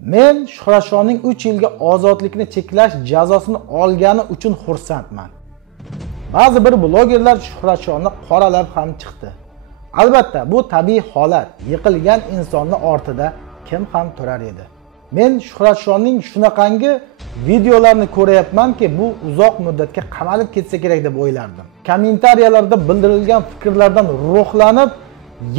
Men Shuhratshonning 3 yilga ozodlikni cheklash jazosini olgani uchun xursandman. Ba'zi bir blogerlar Shuhratshonni qoralab ham chiqdi. Albatta, bu tabiiy holat. Yiqilgan insonning ortida kim ham turar edi. Men Shuhratshonning shunaqangi videolarini ko'ryapmanki, bu uzoq muddatga qamalib ketsa kerak deb o'ylardim. Kommentariyalarda bildirilgan fikrlardan ruhlanib,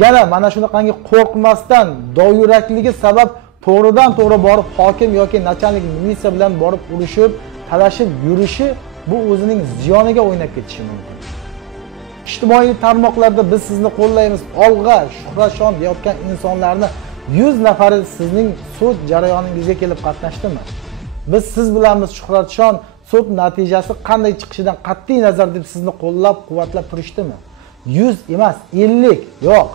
yana mana shunaqangi qo'rqmasdan, dovyurakligi sabab to'g'ridan to'g'ri borib hokim yoki nachalnik militsiya bilan borib urushib, talashib yurishi bu o'zining ziyoniga o'ynab ketishi mumkin. Ijtimoiy tarmoqlarda biz sizni qo'llaymiz, olg'a Shuhratshon deyotgan insonlarni 100 nafari sizning sud jarayoningizga kelib qatnashdimi? Biz siz bilanmiz Shuhratshon sud natijasi qanday chiqishidan qat'iy nazar deb sizni qo'llab-quvvatlab turishdimi? 100 emas, 50, yo'q,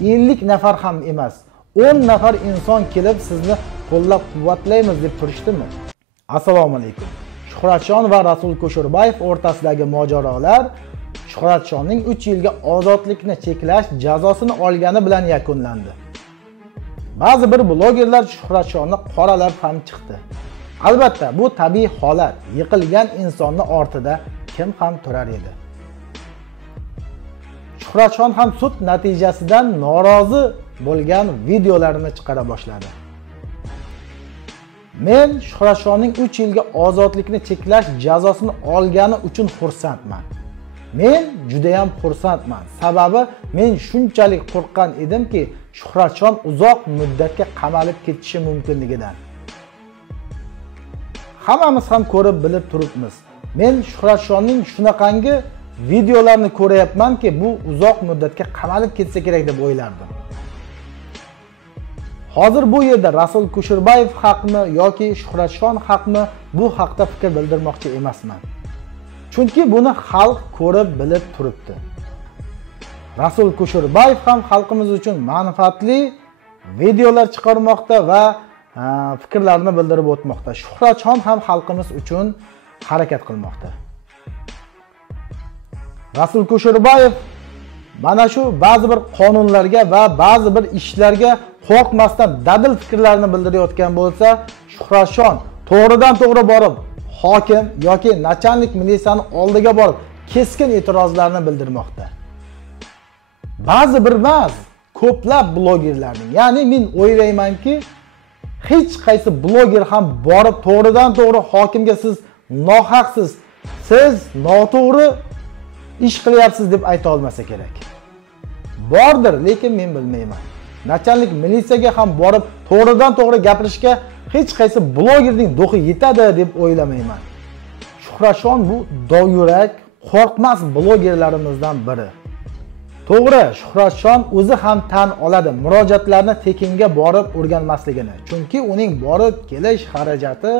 50 nafar ham emas. 10 nafar inson kelib sizni qo'llab-quvvatlaymiz deb turishdimi? Assalomu alaykum. Shuhratshon va Rasul Kusherbayev o'rtasidagi mojarolar Shuhratshonning 3 yilga ozodlikni cheklash jazosini olgani bilan yakunlandi. Ba'zi bir blogerlar Shuhratshonni qoralab ham chiqdi. Albatta, bu tabiiy holat. Yiqilgan insonning ortida kim ham turar edi. Shuhratshon ham sud natijasidan norozi bo'lgan videolarini chiqara boshladi. Men Shuhratshonning 3 yilga ozodlikni cheklash jazosini olgani uchun xursandman. Men juda ham xursandman. Sababi men shunchalik qo'rqqan edimki, Shuhratshon uzoq muddatga qamalib ketishi mumkinligidan. Hammamiz ham ko'rib bilib turibmiz. Men Shuhratshonning shunaqangi videolarini ko'ryapmanki, bu uzoq muddatga qamalib ketsa kerak deb o'ylardim. Hozir bu yerda Rasul Kusherbayev haqmi yoki Shuhratshon haqmi, bu haqda fikr bildirmoqchi emasman. Chunki buni xalq ko'rib bilib turibdi. Rasul Kusherbayev ham xalqimiz uchun manfaatli videolar chiqarmoqda va fikrlarini bildirib o'tmoqda. Shuhratshon ham xalqimiz uchun harakat qilmoqda. Rasul Kusherbayev mana shu ba'zi bir qonunlarga va ba'zi bir ishlarga qo'rqmasdan dadil fikrlarini bildirayotgan bo'lsa, Shuhratshon to'g'ridan to'g'ri borib hokim yoki nachalnik militsiyaning oldiga borib keskin e'tirozlarni bildirmoqda. Ba'zi bir emas, ko'plab blogerlarning, ya'ni men o'ylaymanki, hech qaysi bloger ham borib to'g'ridan to'g'ri hokimga siz nohaqsiz, siz noto'g'ri ish qilyapsiz deb ayta olmasa kerak. Bordir, lekin men bilmayman. Nachalnik militsiyaga ham borib to'g'ridan to'g'ri gapirishga hech qaysi blogerning do'qi yetadi deb o'ylamayman. Shuhratshon bu dovyurak, qo'rqmas blogerlarimizdan biri. To'g'ri, Shuhratshon o'zi ham tan oladi murojaatlarni tekinga borib o'rganmasligini. Chunki uning borib kelish xarajati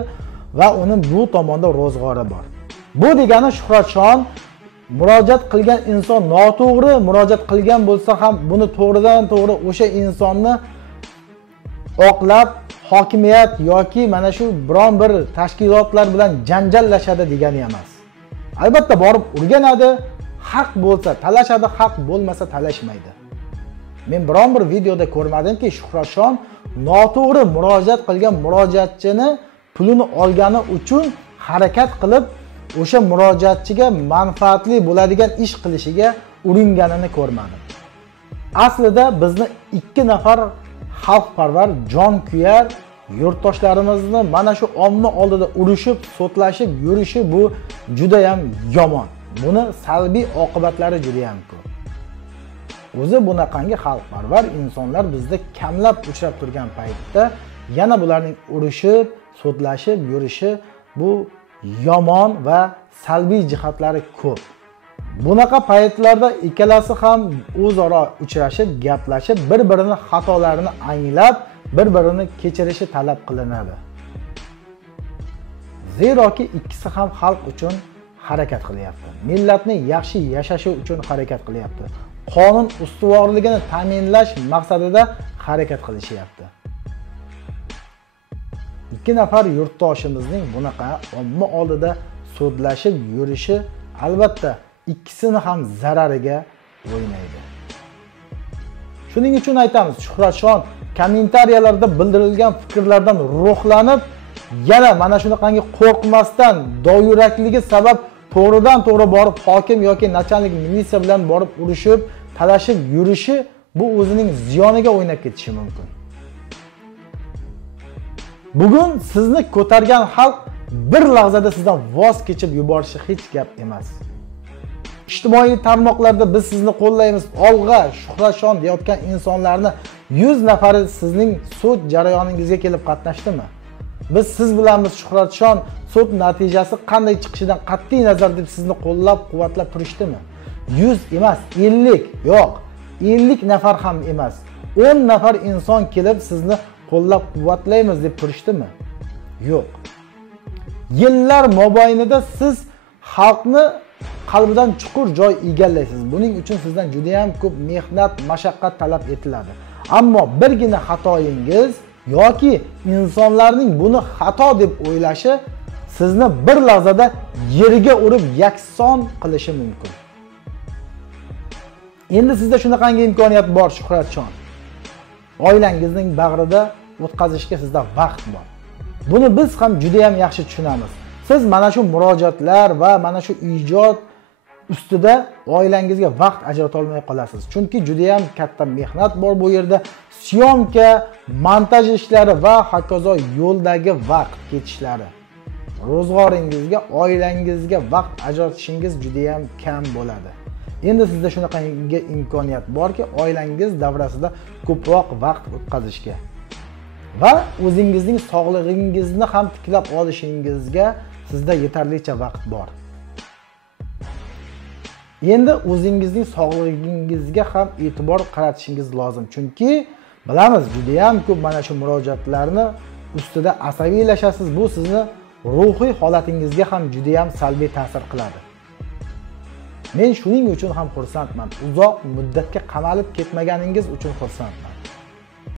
va uning bu tomonda ro'zg'ori bor. Bu degani Shuhratshon murojaat qilgan inson noto'g'ri murojaat qilgan bo'lsa ham buni to'g'ridan to'g'ri o'sha insonni oqlab hokimiyat yoki mana shu biron bir tashkilotlar bilan janjallashadi degani emas. Albatta borib o'rganadi, haq bo'lsa talashadi, haq bo'lmasa talashmaydi. Men biron bir videoda ko'rmadimki, Shuhratshon noto'g'ri murojaat qilgan murojaatchini pulini olgani uchun harakat qilib o'sha murojaatchiga manfaatli bo'ladigan ish qilishiga uringanini ko'rmadim. Aslida bizni 2 nafar xalqparvar, jonkuyar yurtdoshlarimizni mana shu omma oldida urushib, so'tlashib yurishi bu juda ham yomon. Buni salbiy oqibatlari juda ham ko'p. O'zi bunaqangi xalqparvar insonlar bizda kamlab uchrab turgan paytda yana bularning urushib, so'tlashib yurishi bu yomon va salbiy jihatlari ko'p. Bunaqa paytlarda ikkalasi ham o'zaro uchrashib, gaplashib, bir-birini xatolarini anglab, bir-birini kechirishi talab qilinadi. Zeroki ikkisi ham xalq uchun harakat qilyapti. Millatning yaxshi yashashi uchun harakat qilyapti. Qonun ustuvorligini ta'minlash maqsadida harakat qilishyapti. 2 nafar yurtdoshimizning bunaqa omma oldida so'dlashib yurishi albatta ikkisini ham zarariga o'ynaydi. Shuning uchun aytamiz, Shuhratshon kommentariyalarda bildirilgan fikrlardan ruhlanib, yana mana shunaqangi qo'rqmasdan, doyurakligi sabab to'g'ridan to'g'ri borib hokim yoki nachalnik militsiya bilan borib urushib, talashib yurishi bu o'zining ziyoniga o'ynab ketishi mumkin. Bugun sizni ko'targan xalq bir lahzada sizdan voz kechib yuborishi hech gap emas. Ijtimoiy tarmoqlarda biz sizni qo'llaymiz, olg'a, shuhrashon deyotgan insonlarni 100 nafari sizning sud jarayoningizga kelib qatnashdimi? Biz siz bilanmiz Shuhratshon sud natijasi qanday chiqishidan qat'iy nazar deb sizni qo'llab-quvvatlab turishdimi? 100 emas, 50, yo'q, 50 nafar ham emas. 10 nafar inson kelib sizni qo'llab-quvvatlaymiz deb turishdimi? Yo'q. Yillar mobaynida siz xalqni qalbidan chuqur joy egallaysiz. Buning uchun sizdan juda ham ko'p mehnat, mashaqqat talab etiladi. Ammo birgina xatoyingiz yoki insonlarning buni xato deb o'ylashi sizni bir lahzada yerga urib yakson qilishi mumkin. Endi sizda shunaqangi imkoniyat bor Shuhratshon. Oilangizning bag'rida o'tkazishga sizda vaqt bor. Buni biz ham juda ham yaxshi tushunamiz. Siz mana shu murojaatlar va mana shu ijod ustida oilangizga vaqt ajrata olmay qolasiz. Chunki juda ham katta mehnat bor bu yerda. Syomka, montaj ishlari va hokazo yo'ldagi vaqt ketishlari. Ro'zg'oringizga, oilangizga vaqt ajratishingiz juda ham kam bo'ladi. Endi sizda shunaqangi imkoniyat borki, oilangiz davrasida ko'proq vaqt o'tkazishga va o'zingizning sog'lig'ingizni ham tiklab olishingizga sizda yetarlicha vaqt bor. Endi o'zingizning sog'lig'ingizga ham e'tibor qaratishingiz lozim. Chunki bilamiz, juda ham ko'p mana shu murojaatlarni ustida asabiylashasiz. Bu sizni ruhiy holatingizga ham juda ham salbiy ta'sir qiladi. Men shuning uchun ham xursandman. Uzoq muddatga qamalib ketmaganingiz uchun xursandman.